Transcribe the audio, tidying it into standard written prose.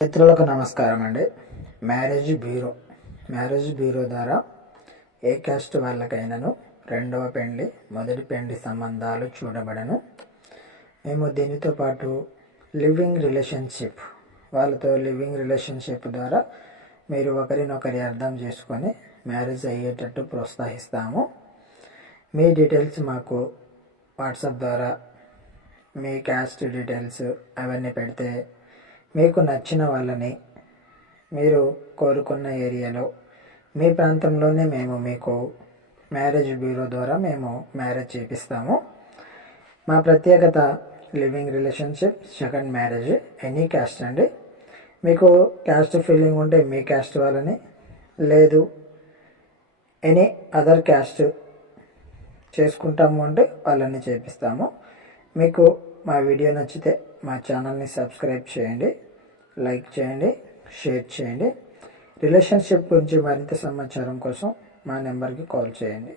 మిత్రులకు నమస్కారం అండి. మ్యారేజ్ బ్యూరో ద్వారా ఏ క్యాస్ట్ వాళ్ళకైనాను రెండవ పెండ్లి మొదటి పెండ్లి సంబంధాలు చూడబడను. మేము దీనితో పాటు లివింగ్ రిలేషన్షిప్ ద్వారా మీరు ఒకరినొకరి అర్థం చేసుకొని మ్యారేజ్ అయ్యేటట్టు ప్రోత్సహిస్తాము. మీ డీటెయిల్స్ మాకు వాట్సాప్ ద్వారా మీ క్యాస్ట్ డీటెయిల్స్ అవన్నీ పెడితే మీకు నచ్చిన వాళ్ళని మీరు కోరుకున్న ఏరియాలో మీ ప్రాంతంలోనే మేము మీకు మ్యారేజ్ బ్యూరో ద్వారా మేము మ్యారేజ్ చేపిస్తాము. మా ప్రత్యేకత living relationship, second marriage, any caste అండి. మీకు క్యాస్ట్ ఫీలింగ్ ఉంటే మీ క్యాస్ట్ వాళ్ళని, లేదు ఎనీ అదర్ క్యాస్ట్ చేసుకుంటాము అంటే వాళ్ళని చేపిస్తాము. మీకు మా వీడియో నచ్చితే మా ఛానల్ని సబ్స్క్రైబ్ చేయండి, లైక్ చేయండి, షేర్ చేయండి. రిలేషన్షిప్ గురించి మరింత సమాచారం కోసం మా నెంబర్కి కాల్ చేయండి.